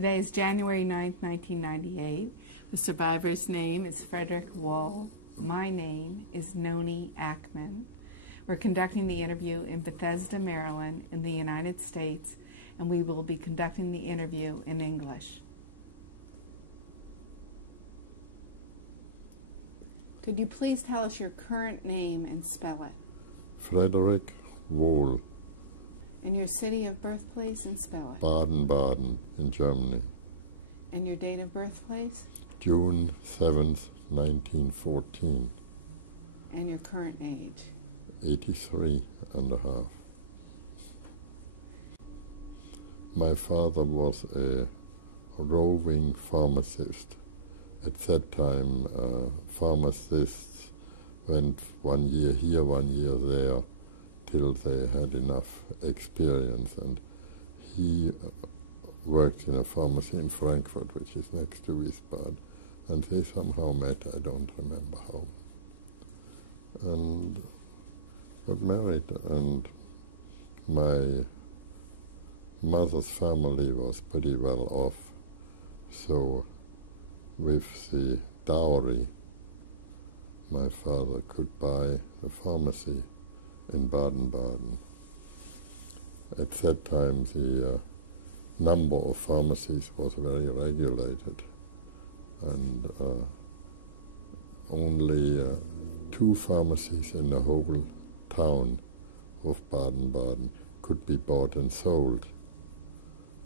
Today is January 9th, 1998. The survivor's name is Frederick Wall. My name is Noni Ackman. We're conducting the interview in Bethesda, Maryland, in the United States, and we will be conducting the interview in English. Could you please tell us your current name and spell it? Frederick Wall. And your city of birthplace and spell it? Baden Baden in Germany. And your date of birthplace? June 7th, 1914. And your current age? 83 and a half. My father was a roving pharmacist. At that time, pharmacists went 1 year here, 1 year there, till they had enough experience. And he worked in a pharmacy in Frankfurt, which is next to Wiesbaden, and they somehow met, I don't remember how, and got married. And my mother's family was pretty well off, so with the dowry, my father could buy a pharmacy in Baden Baden. At that time, the number of pharmacies was very regulated, and only 2 pharmacies in the whole town of Baden Baden could be bought and sold,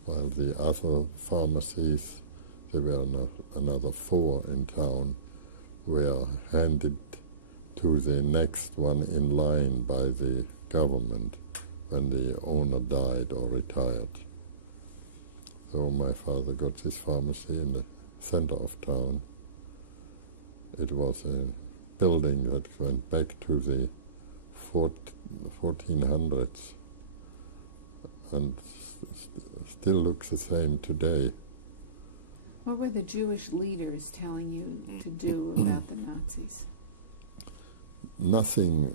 while the other pharmacies, there were another 4 in town, were handed to the next one in line by the government when the owner died or retired. So my father got this pharmacy in the center of town. It was a building that went back to the 1400s and still looks the same today. What were the Jewish leaders telling you to do about the Nazis? Nothing.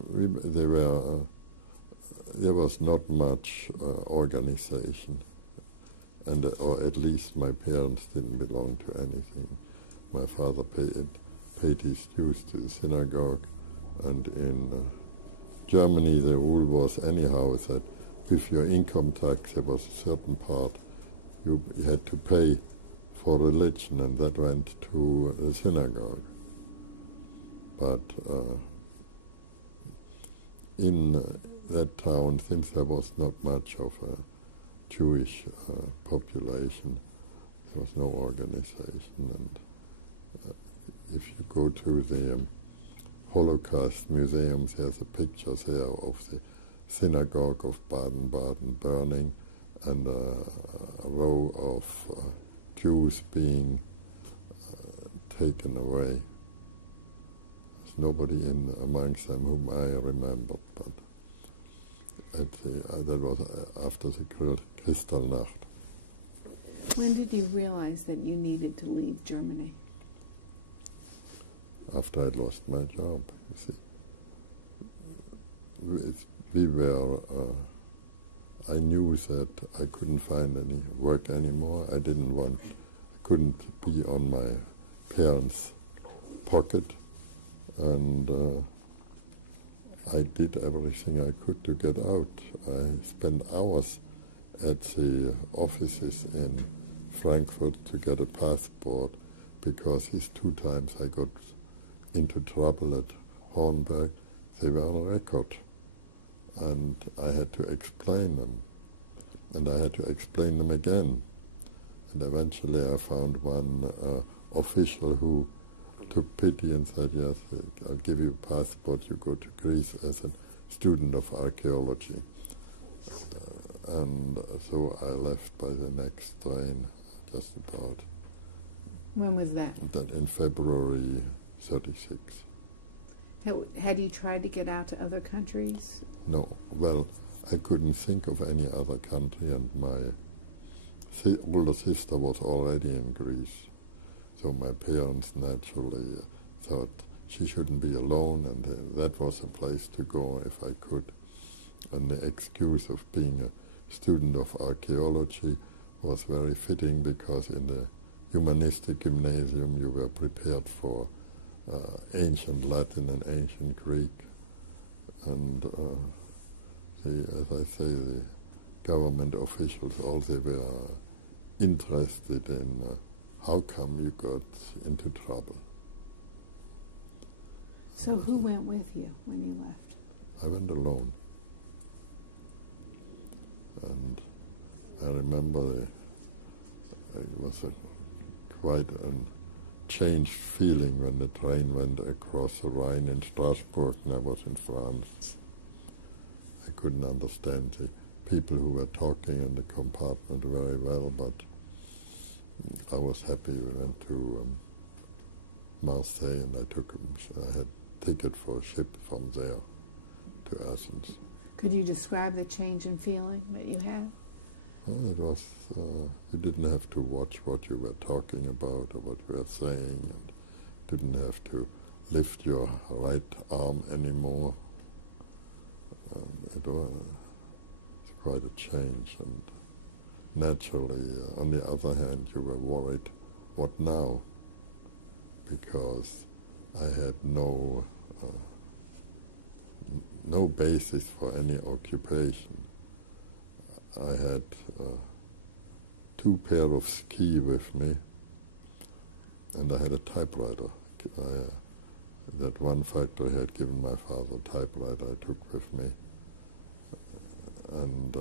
There was not much organization, and or at least my parents didn't belong to anything. My father paid his dues to the synagogue, and in Germany the rule was anyhow that with your income tax there was a certain part you had to pay for religion, and that went to the synagogue. But in that town, since there was not much of a Jewish population, there was no organization. And if you go to the Holocaust museums, there's a picture there of the synagogue of Baden Baden burning, and a row of Jews being taken away. There's nobody amongst them whom I remember, but that was after the Kristallnacht. When did you realize that you needed to leave Germany? After I'd lost my job, you see. We were, I knew that I couldn't find any work anymore. I couldn't be on my parents' pocket, and I did everything I could to get out. I spent hours at the offices in Frankfurt to get a passport, because these 2 times I got into trouble at Hornberg, they were on record. And I had to explain them, and I had to explain them again. And eventually I found one official who took pity and said, yes, I'll give you a passport, you go to Greece as a student of archaeology. And so I left by the next train, just about. When was that? That in February 36. Had you tried to get out to other countries? No. Well, I couldn't think of any other country, and my older sister was already in Greece. So my parents naturally thought she shouldn't be alone, and that was a place to go if I could. And the excuse of being a student of archaeology was very fitting because in the humanistic gymnasium you were prepared for ancient Latin and ancient Greek, and as I say, the government officials also were interested in how come you got into trouble. So who went with you when you left? I went alone. And I remember it was quite a changed feeling when the train went across the Rhine in Strasbourg and I was in France. I couldn't understand the people who were talking in the compartment very well, but I was happy. We went to Marseille and I had a ticket for a ship from there to Athens. Could you describe the change in feeling that you had? Well, it was, you didn't have to watch what you were talking about or what you were saying, and didn't have to lift your right arm anymore. It was quite a change, and naturally, on the other hand, you were worried, what now? Because I had no basis for any occupation. I had 2 pairs of ski with me, and I had a typewriter. That one factory had given my father a typewriter I took with me. And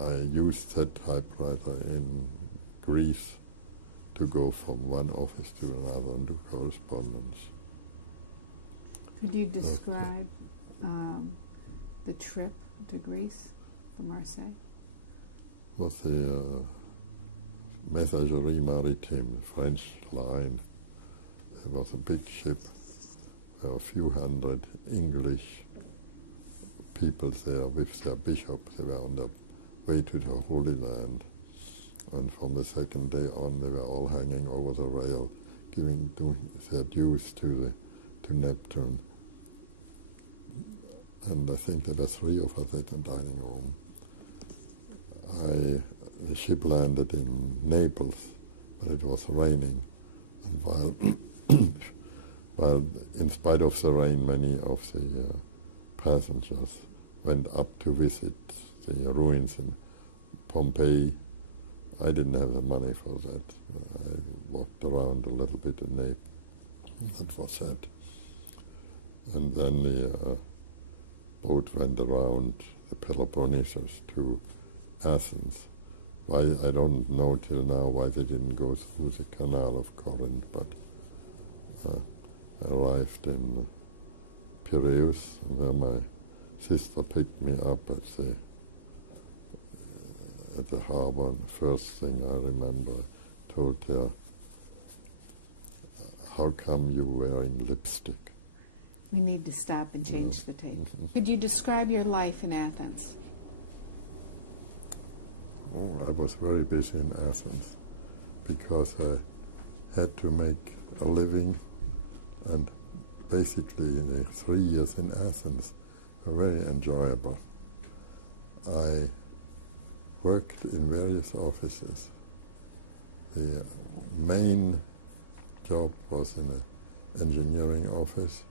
I used that typewriter in Greece to go from one office to another and do correspondence. Could you describe the trip to Greece from Marseille? It was the Messagerie Maritime, French line. It was a big ship. There were a few hundred English people there with their bishop. They were on their way to the Holy Land. And from the second day on, they were all hanging over the rail, doing their dues to Neptune. And I think there were 3 of us at the dining room. The ship landed in Naples, but it was raining. And while in spite of the rain, many of the passengers went up to visit the ruins in Pompeii. I didn't have the money for that. I walked around a little bit in Naples. That was that. And then the boat went around the Peloponnesus to Athens. Why, I don't know till now why they didn't go through the Canal of Corinth, but I arrived in Piraeus, where my sister picked me up at the harbor. And the first thing I remember, I told her, how come you're wearing lipstick? We need to stop and change the tape. Could you describe your life in Athens? Oh, I was very busy in Athens because I had to make a living, and basically the 3 years in Athens were very enjoyable. I worked in various offices. The main job was in an engineering office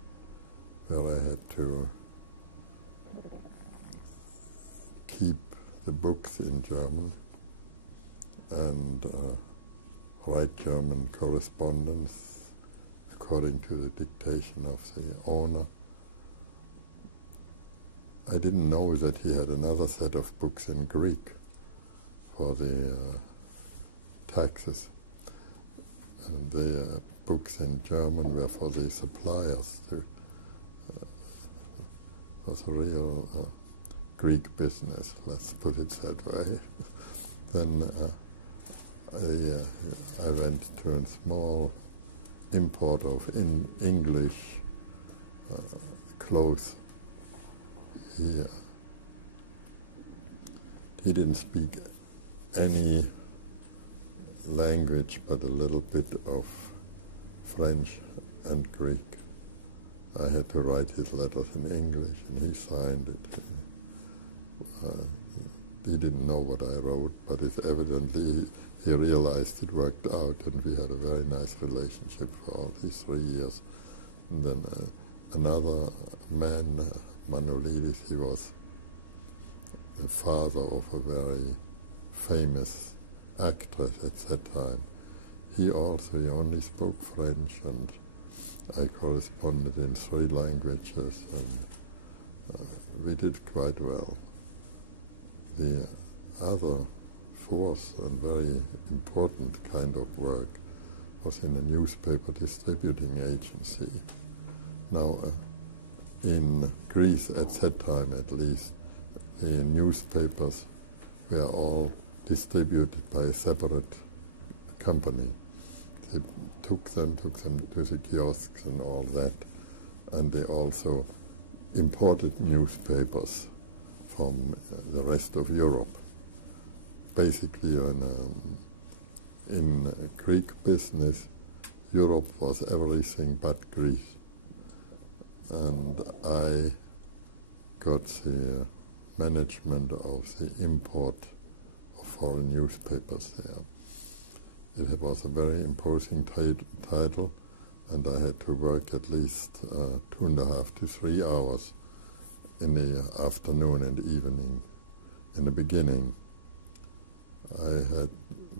where I had to keep the books in German and write German correspondence according to the dictation of the owner. I didn't know that he had another set of books in Greek for the taxes. And the books in German were for the suppliers. It was a real Greek business, let's put it that way. Then I went to a small import of English clothes. He didn't speak any language but a little bit of French and Greek. I had to write his letters in English and he signed it. he didn't know what I wrote, but it evidently he realized it worked out, and we had a very nice relationship for all these 3 years. And then another man, Manolidis, he was the father of a very famous actress at that time. He only spoke French, and I corresponded in 3 languages, and we did quite well. The other fourth and very important kind of work was in a newspaper distributing agency. Now, in Greece at that time at least, the newspapers were all distributed by a separate company. They took them to the kiosks and all that, and they also imported newspapers from the rest of Europe. Basically, in Greek business, Europe was everything but Greece. And I got the management of the import of foreign newspapers there. It was a very imposing title, and I had to work at least 2.5 to 3 hours in the afternoon and evening. In the beginning, I had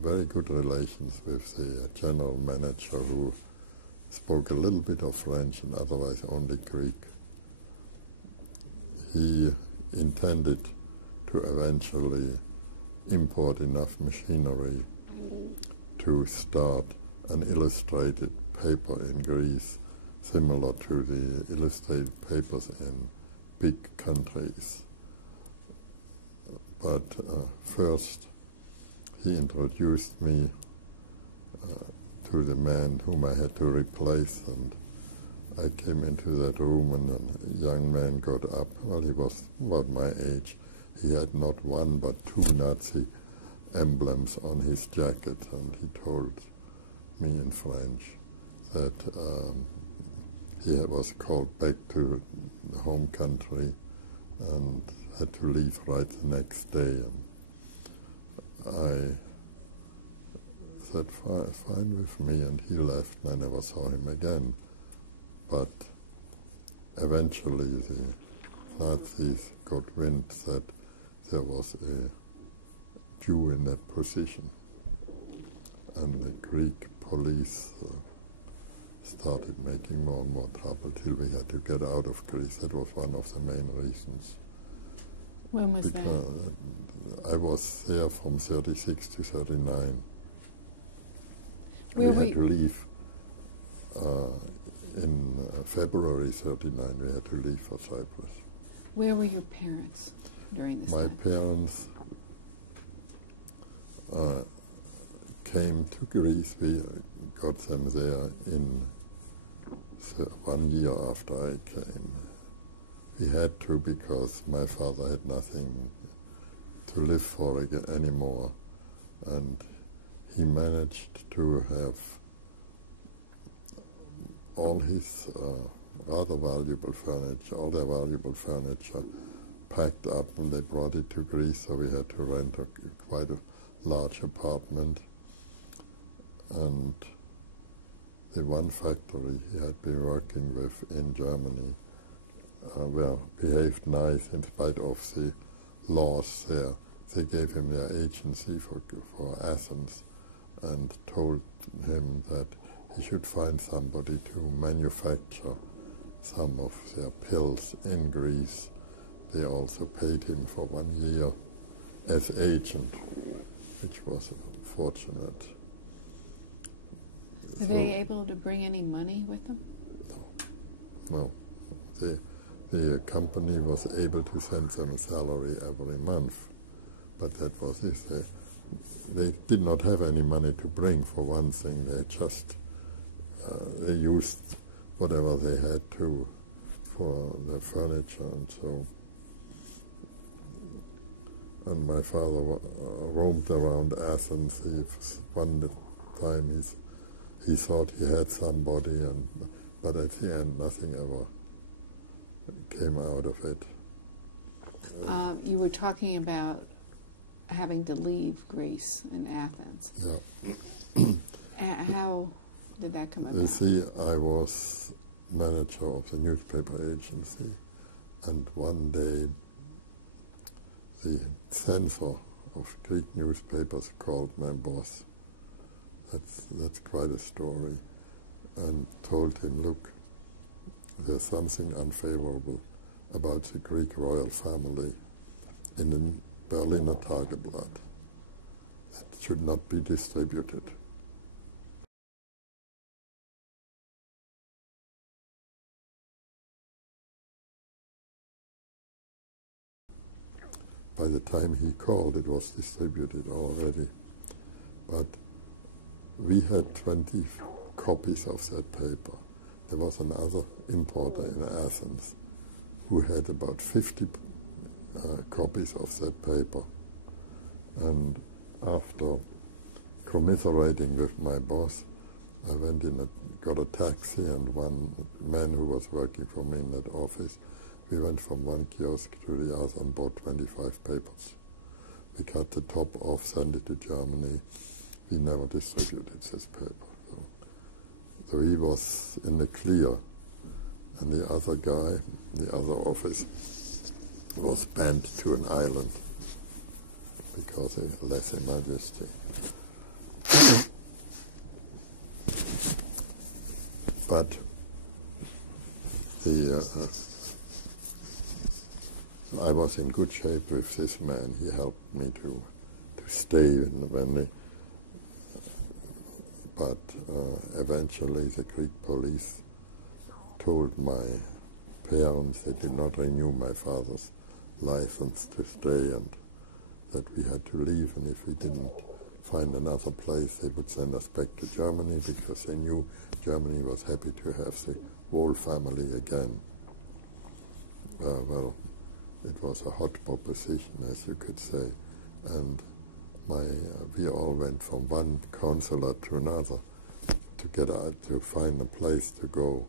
very good relations with the general manager, who spoke a little bit of French and otherwise only Greek. He intended to eventually import enough machinery to start an illustrated paper in Greece, similar to the illustrated papers in big countries. But first, he introduced me to the man whom I had to replace, and I came into that room, and a young man got up. Well, he was about my age. He had not one but 2 Nazi emblems on his jacket, and he told me in French that he was called back to the home country and had to leave right the next day. And I said, fine with me, and he left, and I never saw him again. But eventually the Nazis got wind that there was a Jew in that position, and the Greek police started making more and more trouble till we had to get out of Greece. That was one of the main reasons. When was because that? I was there from 36 to 39. We had to leave in February 39. We had to leave for Cyprus. Where were your parents during this time? My parents came to Greece. We got them there in 1 year after I came. We had to, because my father had nothing to live for anymore, and he managed to have all his rather valuable furniture, all their valuable furniture packed up, and they brought it to Greece, so we had to rent quite a large apartment. And the one factory he had been working with in Germany behaved nice in spite of the laws there. They gave him their agency for Athens and told him that he should find somebody to manufacture some of their pills in Greece. They also paid him for 1 year as agent, which was fortunate. Were they able to bring any money with them? No. The company was able to send them a salary every month, but that was it. They did not have any money to bring, for one thing. They just they used whatever they had to for the furniture and so. And my father roamed around Athens. One time he thought he had somebody, but at the end nothing ever came out of it. You were talking about having to leave Greece in Athens. Yeah. How did that come about? You see, I was manager of the newspaper agency, and one day the censor of Greek newspapers called my boss. That's quite a story, and told him, look, there's something unfavorable about the Greek royal family in the Berliner Tageblatt. It should not be distributed. By the time he called, it was distributed already. But we had 20 copies of that paper. There was another importer in Athens who had about 50 copies of that paper. And after commiserating with my boss, I went in and got a taxi, and one man who was working for me in that office, we went from one kiosk to the other and bought 25 papers. We cut the top off, sent it to Germany. We never distributed this paper. So he was in the clear, and the other guy, the other office, was banned to an island because of lese majesty. But I was in good shape with this man. He helped me to stay but eventually the Greek police told my parents they did not renew my father's license to stay, and that we had to leave, and if we didn't find another place, they would send us back to Germany, because they knew Germany was happy to have the whole family again. Well, it was a hot proposition, as you could say, and we all went from one consulate to another to get out, to find a place to go.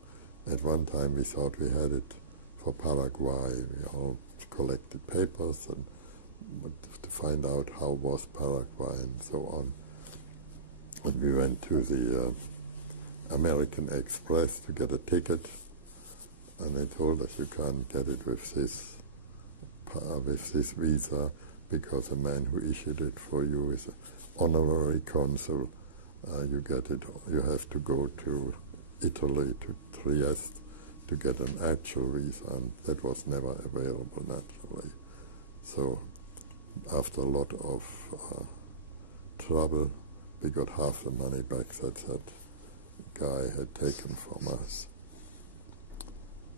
At one time we thought we had it for Paraguay. We all collected papers and to find out how was Paraguay and so on. And we went to the American Express to get a ticket, and they told us you can't get it with this visa, because the man who issued it for you is an honorary consul. You have to go to Italy, to Trieste, to get an actual visa, and that was never available, naturally. So after a lot of trouble, we got half the money back that guy had taken from us.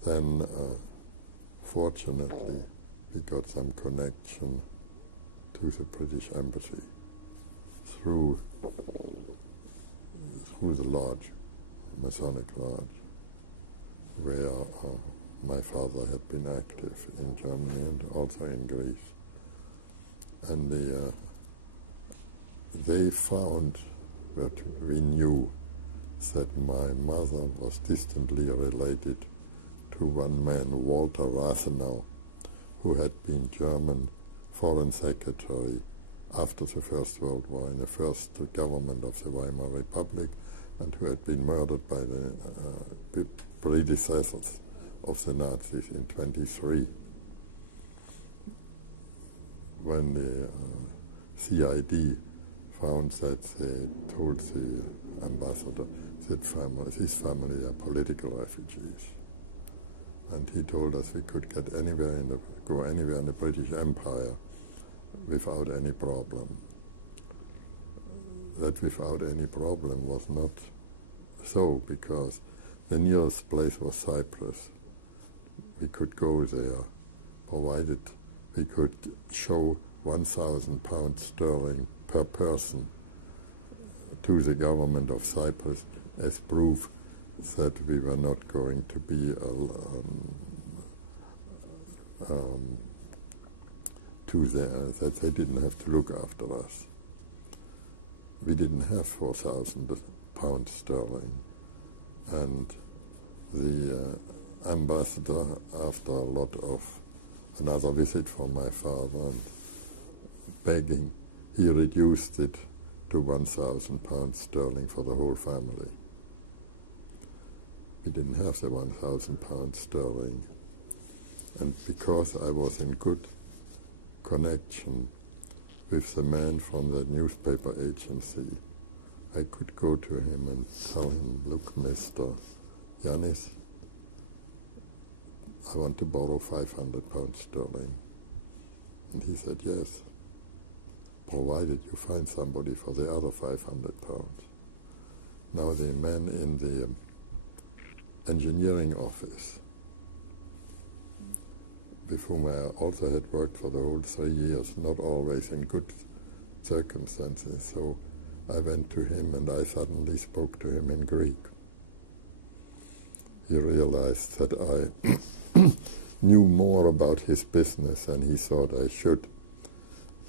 Then, fortunately, we got some connection to the British Embassy through the lodge, Masonic Lodge, where my father had been active in Germany and also in Greece. And they found that we knew that my mother was distantly related to one man, Walter Rathenau, who had been German Foreign Secretary after the First World War in the first government of the Weimar Republic, and who had been murdered by the predecessors of the Nazis in 1923. When the CID found that, they told the ambassador that his family are political refugees. And he told us we could go anywhere in the British Empire without any problem. That without any problem was not so, because the nearest place was Cyprus. We could go there, provided we could show £1,000 sterling per person to the government of Cyprus as proof that we were not going to be that they didn't have to look after us. We didn't have £4,000 sterling, and the ambassador, after a lot of another visit from my father, and begging, he reduced it to £1,000 for the whole family. We didn't have the £1,000, and because I was in good connection with the man from the newspaper agency, I could go to him and tell him, look, Mr. Yanis, I want to borrow £500. And he said, yes, provided you find somebody for the other £500. Now the man in the engineering office, with whom I also had worked for the whole 3 years, not always in good circumstances, so I went to him and I suddenly spoke to him in Greek. He realized that I knew more about his business than he thought I should.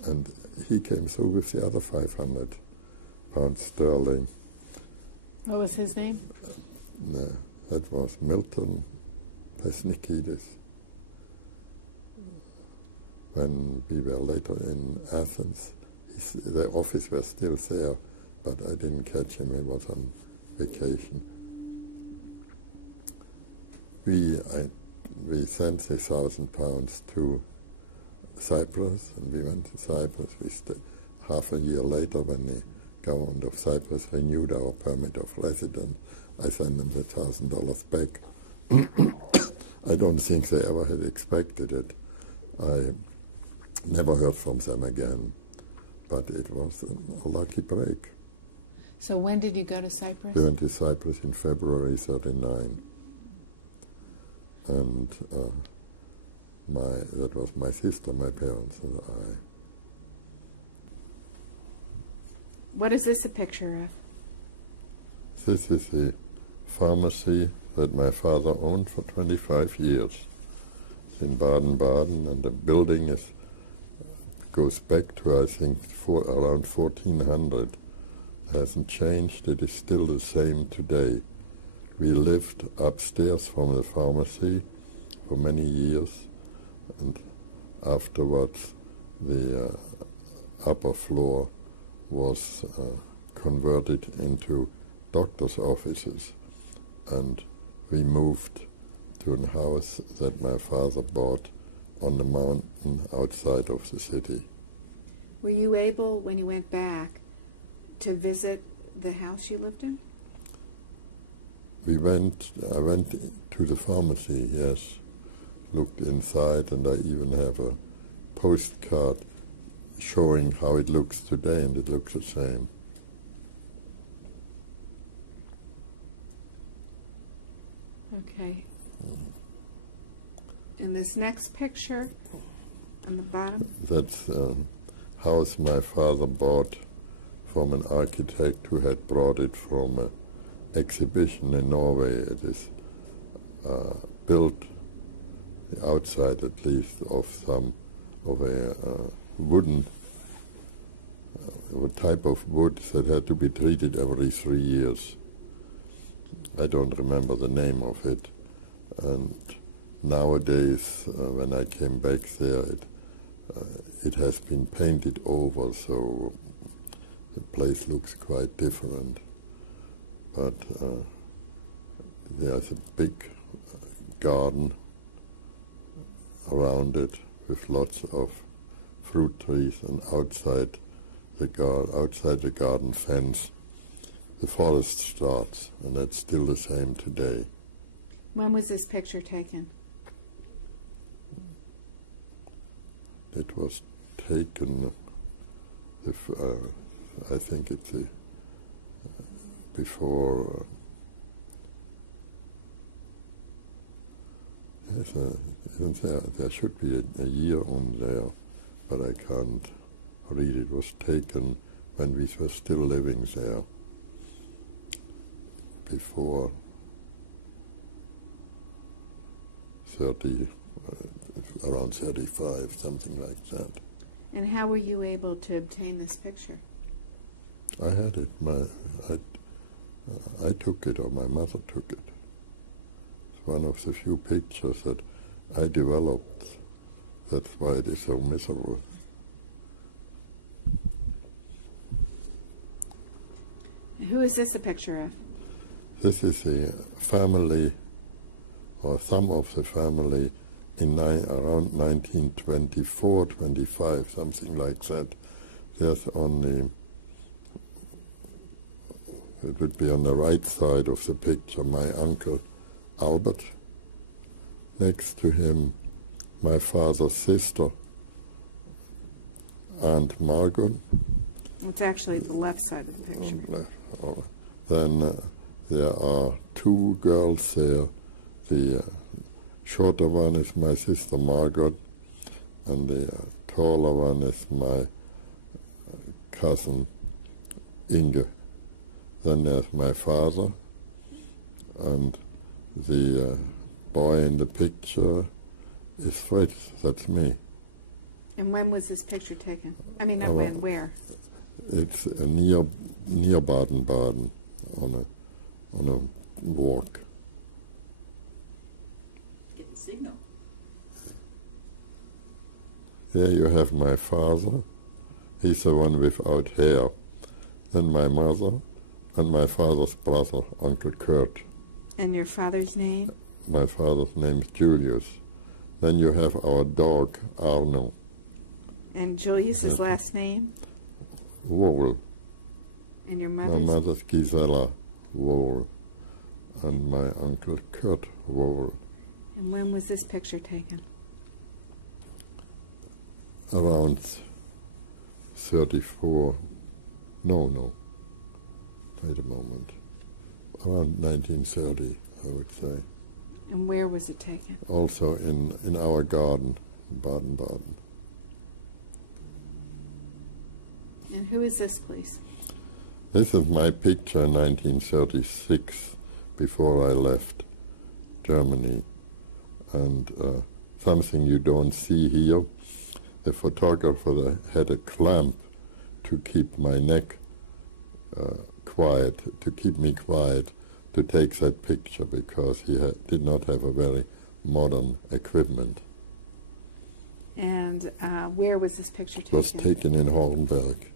And he came through with the other £500. What was his name? That was Milton Pesnikidis. When we were later in Athens, the office was still there, but I didn't catch him. He was on vacation. We sent the £1,000 to Cyprus, and we went to Cyprus. We stayed half a year later when the government of Cyprus renewed our permit of residence. I sent them the $1,000 back. I don't think they ever had expected it. I never heard from them again, but it was a lucky break. So when did you go to Cyprus? We went to Cyprus in February '39, and that was my sister, my parents, and I. What is this a picture of? This is the pharmacy that my father owned for 25 years in Baden Baden, and the building goes back to, I think, around 1400. It hasn't changed. It is still the same today. We lived upstairs from the pharmacy for many years, and afterwards the upper floor was converted into doctor's offices, and we moved to a house that my father bought on the mountain outside of the city. Were you able, when you went back, to visit the house you lived in? I went to the pharmacy, yes, looked inside, and I even have a postcard showing how it looks today, and it looks the same. Okay. And this next picture on the bottom? That's a house my father bought from an architect who had brought it from an exhibition in Norway. It is built, the outside at least, of a wooden, a type of wood that had to be treated every 3 years. I don't remember the name of it. And nowadays, when I came back there, it has been painted over, so the place looks quite different. But there's a big garden around it with lots of fruit trees, and outside the garden fence, the forest starts, and that's still the same today. When was this picture taken? It was taken, I think it's before, yes, there should be a year on there, but I can't read. It was taken when we were still living there, before 30, around 35, something like that. And how were you able to obtain this picture? I had it. I took it, or my mother took it. It's one of the few pictures that I developed. That's why it is so miserable. who is this a picture of? This is the family, or some of the family, in around 1924, 25, something like that. There's only, it would be on the right side of the picture, my uncle Albert. Next to him, my father's sister, Aunt Margot. It's actually the left side of the picture. Then there are two girls there. The shorter one is my sister Margot, and the taller one is my cousin Inge. Then there's my father, and the boy in the picture is Fritz. That's me. And when was this picture taken? I mean, not when, where? It's near Baden Baden on a walk. Get the signal. There you have my father. He's the one without hair. Then my mother and my father's brother, Uncle Kurt. And your father's name? My father's name is Julius. Then you have our dog, Arno. And Julius's last name? Wohl. And your My mother's? mother's Gisela Wohl. And my Uncle Kurt Wohl. And when was this picture taken? Around 34. No. Wait a moment. Around 1930, I would say. And where was it taken? Also in our garden, Baden Baden. And who is this, please? This is my picture in 1936, before I left Germany. And something you don't see here, the photographer had a clamp to keep my neck quiet, to keep me quiet, to take that picture, because he did not have a very modern equipment. And where was this picture It taken? was taken in Hornberg,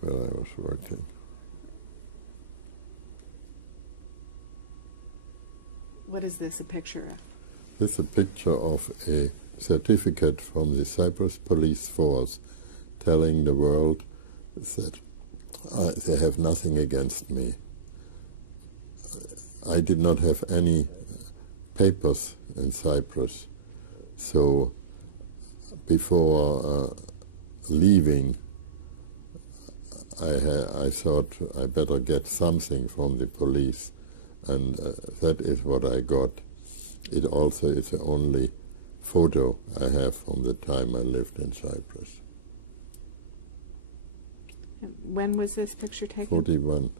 where I was working. What is this a picture of? This is a picture of a certificate from the Cyprus police force telling the world that they have nothing against me. I did not have any papers in Cyprus, so before leaving, I thought I better get something from the police, and that is what I got. It also is the only photo I have from the time I lived in Cyprus. When was this picture taken? 41.